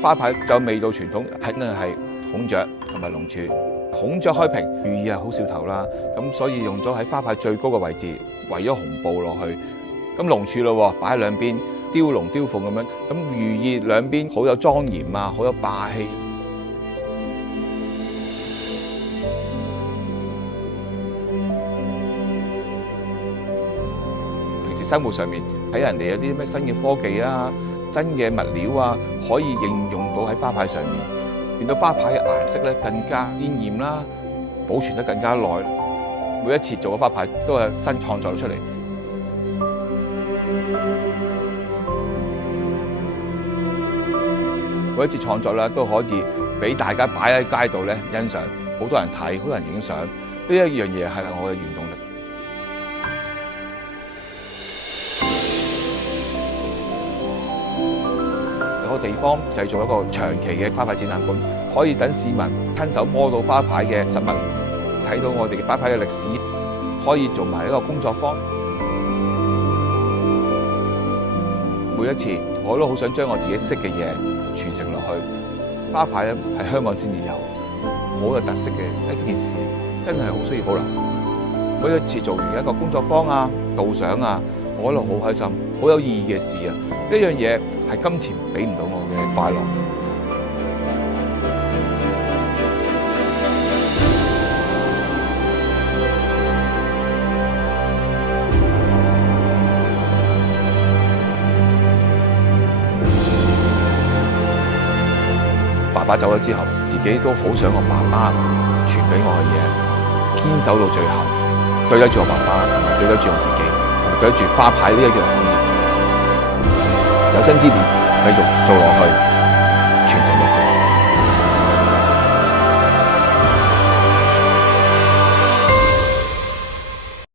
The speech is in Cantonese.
花牌最有味道傳統，肯定係孔雀同埋龍柱。孔雀開屏，寓意係好兆頭啦，咁所以用咗喺花牌最高嘅位置，圍咗紅布落去。咁龍柱咯，擺喺兩邊，雕龍雕鳳咁樣，咁寓意兩邊好有莊嚴啊，好有霸氣。平時生活上面睇人哋有啲咩新嘅科技啊、新嘅物料啊，可以應用到喺花牌上面，令到花牌嘅顏色咧更加鮮豔啦，保存得更加耐。每一次做嘅花牌都係新創作出嚟。每一次創作咧都可以俾大家擺喺街度咧欣賞，好多人睇，好多人影相。呢一樣嘢係我嘅原動力。有個地方製造一個長期嘅花牌展覽館，可以等市民親手摸到花牌嘅實物，睇到我哋嘅花牌嘅歷史，可以做埋一個工作坊。每一次我都好想將我自己識嘅嘢傳承落去。花牌咧係香港先至有，好有特色嘅一件事，真係好需要保留。每一次做完一個工作坊啊、導賞啊，我覺得好開心，好有意義嘅事啊！呢樣嘢係金錢俾唔到我嘅快樂。爸爸走咗之後，自己都好想我爸爸傳俾我嘅嘢，堅守到最後，對得住我爸爸，同埋對得住我自己，同埋對得住花牌呢一樣行業。有生之年繼續做落去，傳承落去。